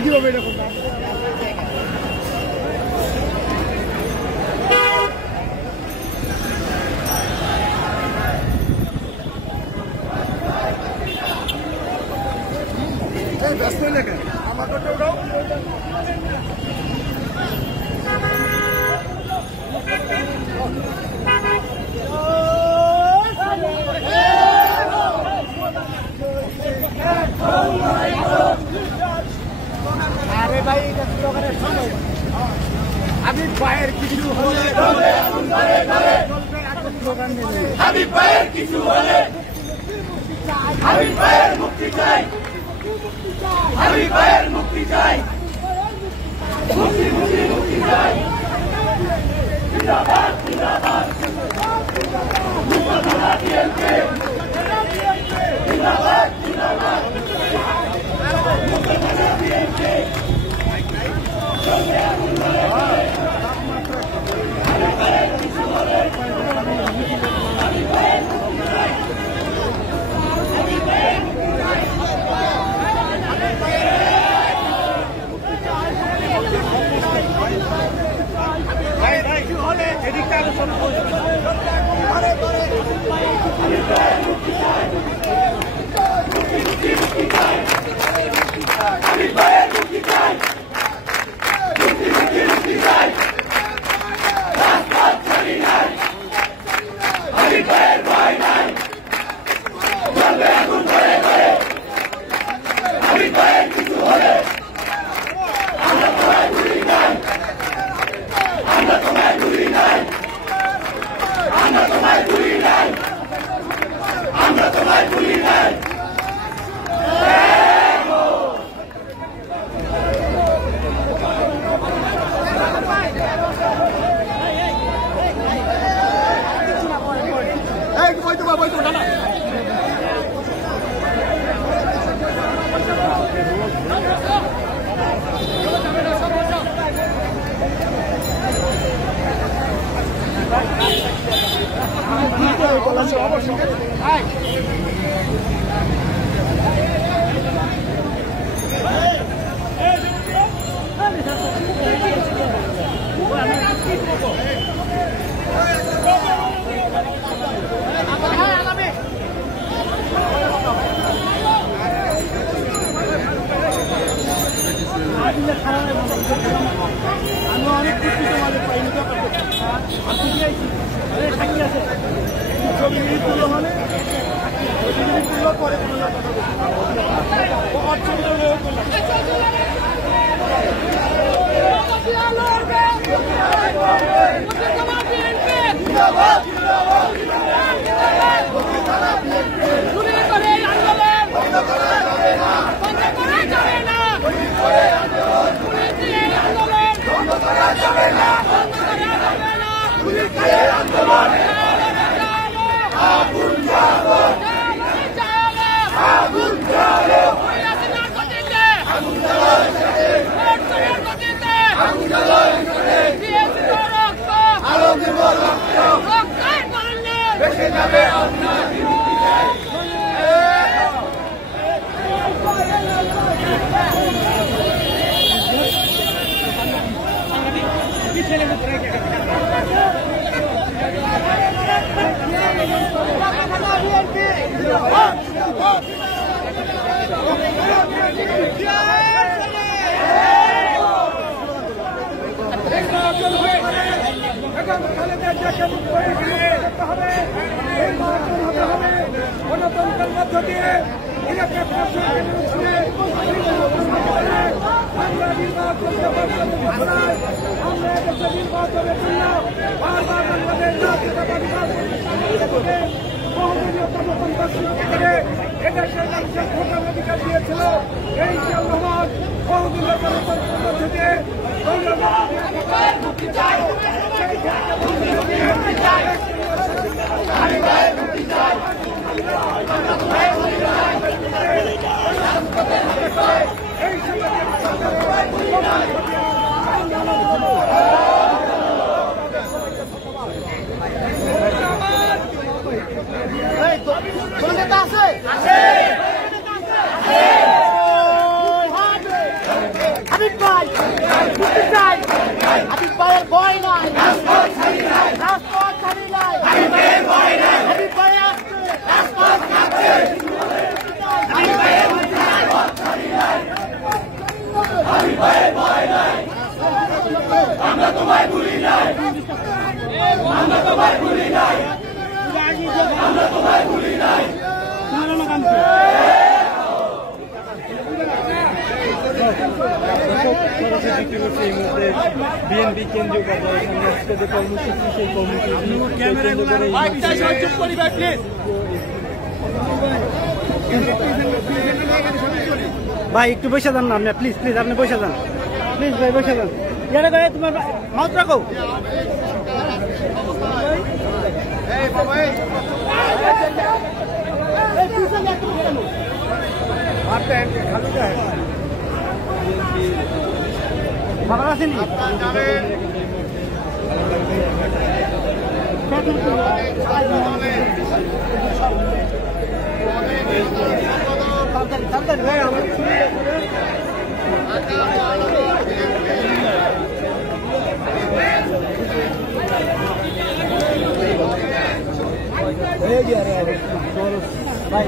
কিভাবে এরকম ব্যস্ত লেখা আমার ওটাও হাবিব ভাইয়ের কিছু হলে হাবিব ভাইয়ের কিছু হলে হাবিব ভাইয়ের মুক্তি চাই হাবিব ভাইয়ের মুক্তি চাই মুক্তি মুক্তি মুক্তি চাই জিন্দাবাদ জিন্দাবাদ মুক্তধারা বিএনপি জিন্দাবাদ জিন্দাবাদ মুক্তধারা বিএনপি আমরা বিক্রি করছে এই মুহূর্তে বিএনপি কেন্দ্রীয় কার্যালয় সামনে আজকে যে কর্মসূচি সেই কর্মসূচি ভাই একটু বসে যান না আপনি প্লিজ প্লিজ আপনি বসে যান প্লিজ ভাই বসে যান ইয়ারে ভাই তোমার মাউথ রাখো বাবা আছেন ভাই আমার হয়ে গিয়া রে ভাই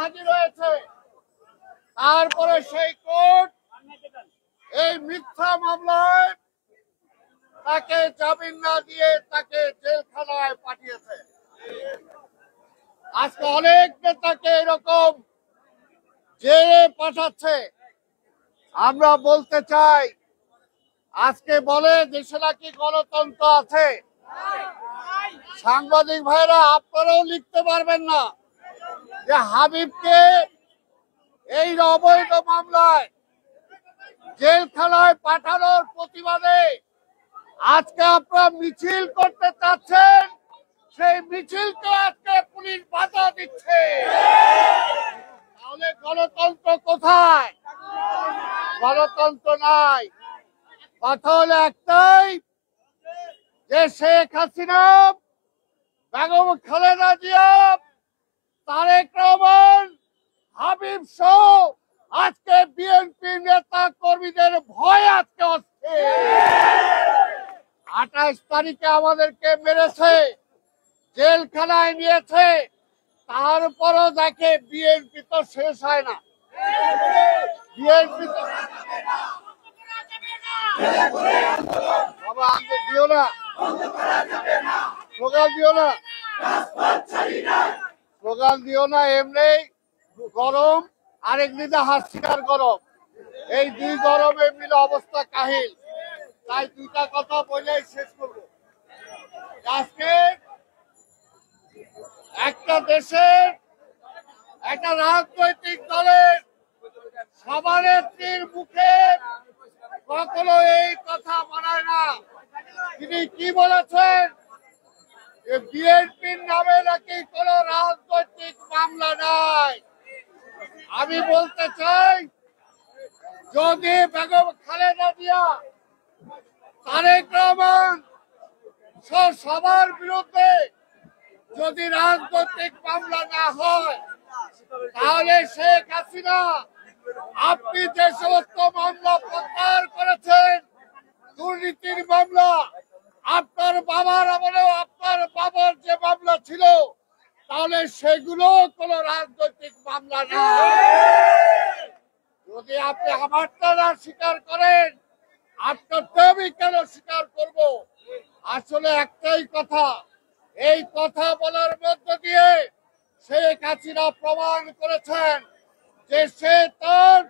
হাজির হয়েছে তারপরে সেই কোর্ট এই মিথ্যা মামলায় তাকে জামিন না দিয়ে তাকে জেলখানায় পাঠিয়েছে। আজকে অনেক নেতাকে এরকম জেলে পাঠাচ্ছে। আমরা বলতে চাই আজকে বলে দেশে নাকি গণতন্ত্র আছে। সাংবাদিক ভাইরা আপনারাও লিখতে পারবেন না যে হাবিবকে এই অবৈধ মামলায় জেলখানায় পাঠানোর প্রতিবাদে আজকে আপনারা মিছিল করতে চাচ্ছেন, সেই মিছিলকে আজকে পুলিশ বাধা দিচ্ছে। তাহলে গণতন্ত্র কোথায়? গণতন্ত্র নাই। কথা হলো একটাই যে শেখ হাসিনা, বেগম খালেদা জিয়া, তারেক রহমান, হাবিব সহ আজকে বিএনপি নেতা কর্মীদের ভয় আজকে অস্থির। 28 তারিখে আমাদেরকে মেরেছে, জেলখানায় নিয়েছে, তারপরও দেখে বিএনপি তো শেষ হয় না। বিএনপি তো বাবা আনতে দিও না, স্লোগান দিও না, স্লোগান দিও না। এমনি গরম, আরেক দিকে হাসিকার গরম, এই দুই গরমে মিলে অবস্থা কাহিল। তাই দুইটা কথা বলেই শেষ করবো। আজকে একটা দেশের একটা রাজনৈতিক দলের সভানেত্রীর মুখে কখনো এই কথা বলায় না। তিনি কি বলেছেন যে বিএনপির নামে নাকি কোন রাজনৈতিক মামলা নাই। আমি বলতে চাই যদি বেগম খালেদা জিয়া, তারেক রহমান সবার বিরুদ্ধে যদি রাজনৈতিক মামলা না হয়, তাহলে শেখ হাসিনা আপনি যে সমস্ত মামলা প্রত্যাহার করেছেন, দুর্নীতির মামলা, আপনার বাবার আমলেও আপনার বাবার যে মামলা ছিল, তাহলে সেগুলো কোন রাজনৈতিক মামলা না। যদি আপনি আমারটা না স্বীকার করেন, আপনারটা আমি কেন স্বীকার করব? আসলে একটাই কথা, এই কথা বলার মধ্য দিয়ে শেখ হাসিনা প্রমাণ করেছেন যে সে তার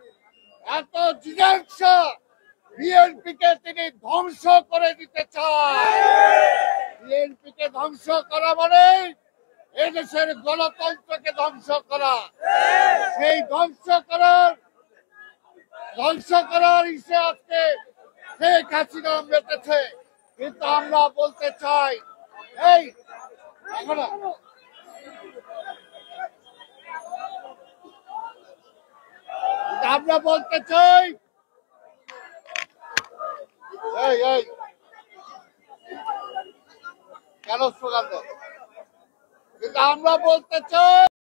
এত জিজ্ঞাসা বিএনপিকে তিনি ধ্বংস করে দিতে চায়। বিএনপিকে ধ্বংস করা মানে এদেশের গণতন্ত্রকে ধ্বংস করা। সেই ধ্বংস করার ইসে আজকে শেখ হাসিনা মেতেছে। কিন্তু আমরা বলতে চাই, এই আমরা বলতে চাই এই কেন স্লোগান দেয়? কিন্তু আমরা বলতে চাই